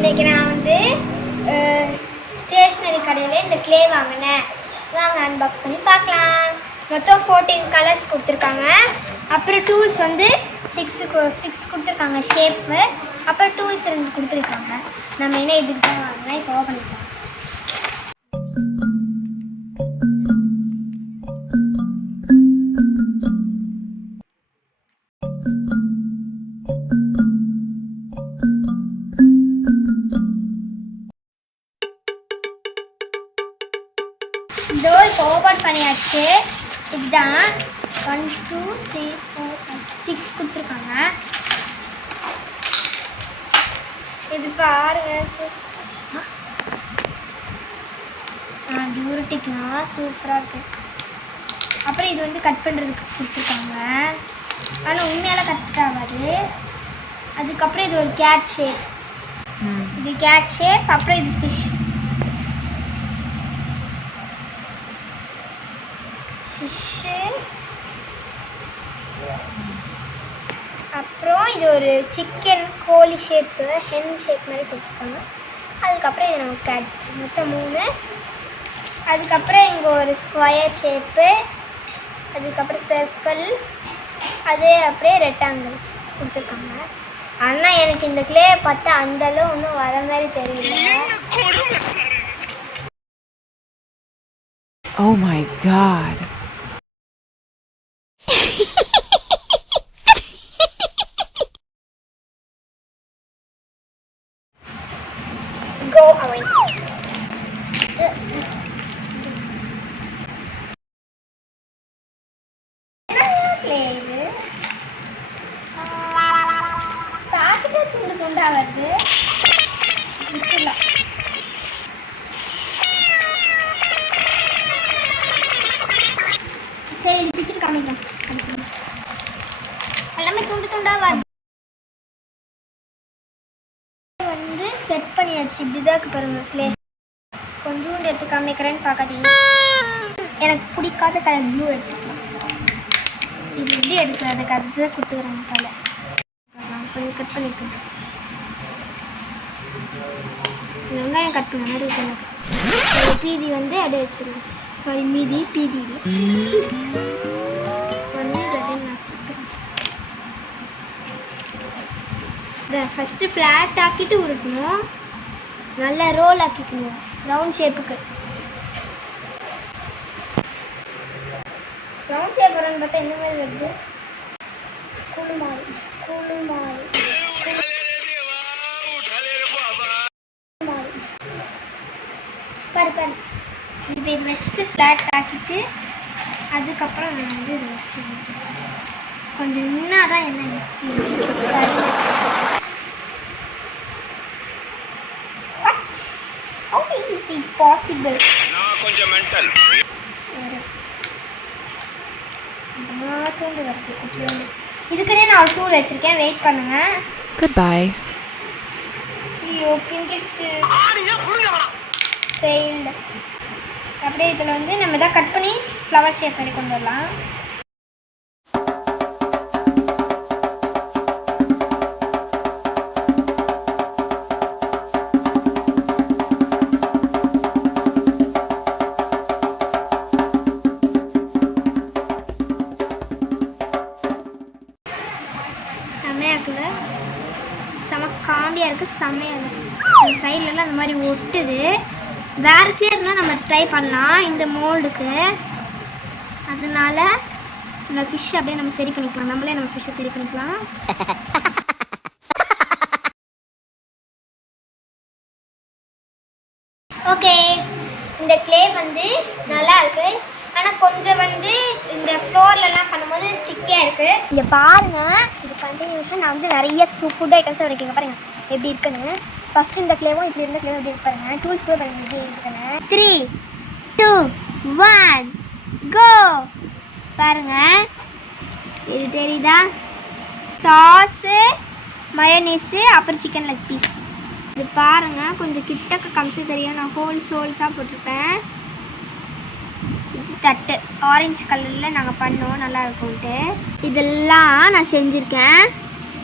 இன்றைக்கி நான் வந்து ஸ்டேஷ்னரி கடையில் இந்த க்ளே வாங்கினேன். வாங்க அன்பாக்ஸ் பண்ணி பார்க்கலாம். மொத்தம் 14 கலர்ஸ் கொடுத்துருக்காங்க. அப்புறம் டூல்ஸ் வந்து 6 கொடுத்துருக்காங்க ஷேப்பு. அப்புறம் டூல்ஸ் 2 கொடுத்துருக்காங்க. நம்ம என்ன இதுக்கு தான் வாங்கினேன். இப்போ ஓப்பன் பண்ணலாம். இதோ இப்போ ஓப்பன் பண்ணியாச்சு. இதுதான் 1 2 3 4 5 6 கொடுத்துருக்காங்க. இது பாருங்க, டியூரிட்டிக்கலாம் சூப்பராக இருக்குது. அப்புறம் இது வந்து கட் பண்ணுறதுக்கு கொடுத்துருக்காங்க. ஆனால் உண்மையால் கட் ஆகாது. அதுக்கப்புறம் இது ஒரு கேட் ஷேப். இது கேட் ஷேப். அப்புறம் இது ஃபிஷ்ஷு. அப்புறம் இது ஒரு சிக்கன் கோழி ஷேப்பு, ஹென் ஷேப் மாதிரி கொடுத்துருக்காங்க. அதுக்கப்புறம் இது நமக்கு கேட். மொத்தம் 3. அதுக்கப்புறம் இங்கே ஒரு ஸ்கொயர் ஷேப்பு. அதுக்கப்புறம் சர்க்கிள். அதே அப்படியே ரெக்டாங்கிள் கொடுத்துருக்காங்க. ஆனால் எனக்கு இந்த க்ளே பார்த்தா அந்தளவு ஒன்றும் வர மாதிரி தெரியல. Oh my god. Go away. பாக்கெட்ல துண்டு துண்டா வருது. சரி, பிடிச்சிட்டு காமிக்கிறேன். எல்லாமே துண்டு துண்டா வருது. வந்து செட் பண்ணியாச்சு. இப்படிதான் பாருங்க க்ளே. கொஞ்சோண்டு எடுத்து காமிக்கிறேன்னு பார்க்காதீங்க. எனக்கு பிடிக்காத கலர் ப்ளூ எடுத்துக்கலாம். இது எப்படி எடுக்கலாம்? அதுக்கு அதுதான் கொடுத்துக்கிறாங்க கலர். கொஞ்சம் கட் பண்ணிக்கலாம். வெங்காயம் கட் பண்ண மாதிரி இருக்கு எனக்கு. பீதி வந்து அப்படியே வச்சிருக்கேன். சாரி, பீதி இதை ஃபஸ்ட்டு ஃப்ளாட் ஆக்கிட்டு உருட்டணும். நல்லா ரோல் ஆக்கிக்கணும் ரவுண்ட் ஷேப்புக்கு. ரவுண்ட் ஷேப் வரணும்னு பார்த்தா இந்த மாதிரி வருது. பாரு இப்போ இது வச்சுட்டு ஃப்ளாட் ஆக்கிட்டு அதுக்கப்புறம் நான் வந்து இதை வச்சு கொஞ்சம் நின்னாதான் என்ன How is it possible? நான் கொஞ்சம் மென்டல். இதுக்குனே நான் ஒரு டூல் வச்சிருக்கேன். வெயிட் பண்ணுங்க. Goodbye. ஐயோ, பிஞ்சிடுச்சு. ஃபெயில்டு. அப்படியே இதில் வந்து நம்ம இதை கட் பண்ணி ஃப்ளவர் ஷேப் பண்ணி கொண்டு வரலாம். செம்மையாக்குல செம காண்டியாக இருக்குது. செம்மையாக இருக்குது. சைட்லலாம் அந்த மாதிரி ஒட்டுது. வேறு கிளியர்னால் நம்ம ட்ரை பண்ணலாம் இந்த மோல்டுக்கு. அதனால இந்த ஃபிஷ் அப்படியே நம்ம சரி பண்ணிக்கலாம். நம்மளே நம்ம ஃபிஷ்ஷை சரி பண்ணிக்கலாம். ஓகே, இந்த க்ளே வந்து நல்லா இருக்குது. ஆனால் கொஞ்சம் வந்து இந்த ஃப்ளோர்லலாம் பண்ணும்போது ஸ்டிக்கியாக இருக்குது. இங்கே பாருங்கள், இது கண்டினியூஷன் நான் வந்து நிறைய ஃபுட் ஐட்டம்ஸ் வரைக்கும் பாருங்கள் எப்படி இருக்குன்னு. ஃபஸ்ட்டு இந்த க்ளேவும் இப்படி இருந்த க்ளேவும் எப்படி இருப்பாருங்க. டூல்ஸ் கூட பாருங்கள் எப்படி இருக்குன்னு. 3 2 1 கோ. பாருங்கள், இது தெரியுதா? சாஸு, மயோனீஸு, அப்புறம் சிக்கன் லெக் பீஸ். இது பாருங்கள், கொஞ்சம் கிட்டக்க காமிச்சு தெரியும். நான் ஹோல்ஸாக போட்டிருப்பேன். இது தட்டு ஆரஞ்சு கலரில் நாங்கள் பண்ணோம், நல்லா இருக்கும்ட்டு. இதெல்லாம் நான் செஞ்சுருக்கேன்.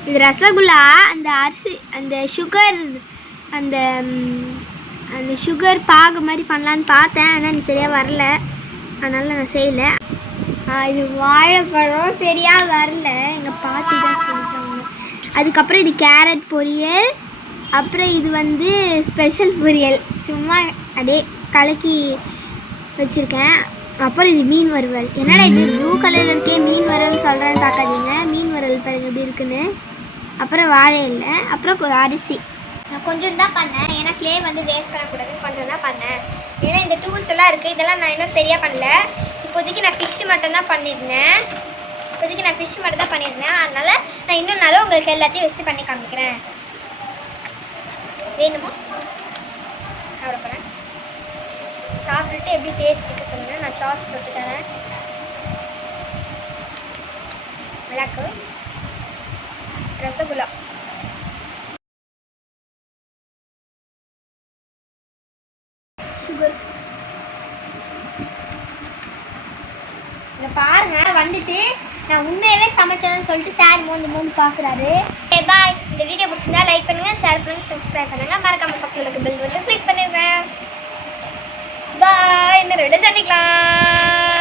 இது ரசகுல்லா. அந்த அரிசி, அந்த சுகர் அந்த அந்த சுகர் பாகு மாதிரி பண்ணலான்னு பார்த்தேன். ஆனால் எனக்கு சரியாக வரல, அதனால் நான் செய்யலை. இது வாழைப்பழம் சரியாக வரல, எங்கள் பாட்டி தான் செஞ்சாங்க. அதுக்கப்புறம் இது கேரட் பொரியல், அப்புறம் இது வந்து ஸ்பெஷல் பொரியல், சும்மா அப்படியே கலக்கி வச்சுருக்கேன். அப்புறம் இது மீன் வறுவல். என்னடா இது ப்ளூ கலரில் இருக்கே மீன் வறுவல் சொல்கிறேன்னு பார்க்காதீங்க, மீன் வறுவல் பாருங்க எப்படி இருக்குன்னு. அப்புறம் வாழை இல்லை, அப்புறம் அரிசி. நான் கொஞ்சம் தான் பண்ணேன், ஏன்னா க்ளே வந்து வேஸ்ட் பண்ணக்கூடாதுன்னு கொஞ்சம் தான் பண்ணேன். ஏன்னா இந்த டூல்ஸ் எல்லாம் இருக்குது, இதெல்லாம் நான் இன்னும் சரியாக பண்ணல. இப்போதைக்கு நான் ஃபிஷ்ஷு மட்டும்தான் பண்ணியிருந்தேன். அதனால் நான் இன்னும் நாளும் உங்களுக்கு எல்லாத்தையும் வச்சு பண்ணி காமிக்கிறேன். வேணுமா சாப்பிட போகிறேன். சாப்பிட்டுட்டு எப்படி டேஸ்ட் இருக்கு சொல்லுங்கள். நான் சாஸ் தொட்டு தரேன். மிளகு, ரசகுல்லா, சுகர். இங்கே பாருங்க வந்துட்டு நான் உண்மையாகவே சமைச்சேன்னு சொல்லிட்டு சார் மூணு பார்க்குறாரு. பாய். இந்த வீடியோ பிடிச்சிருந்தா லைக் பண்ணுங்கள், ஷேர் பண்ணுங்கள், சப்ஸ்கிரைப் பண்ணுங்கள், மறக்காம பக்கத்தில் இருக்க பெல் பட்டனை கிளிக் பண்ணிடுங்க. பாய். இன்னும் ரெண்டு சந்திக்கலாம்.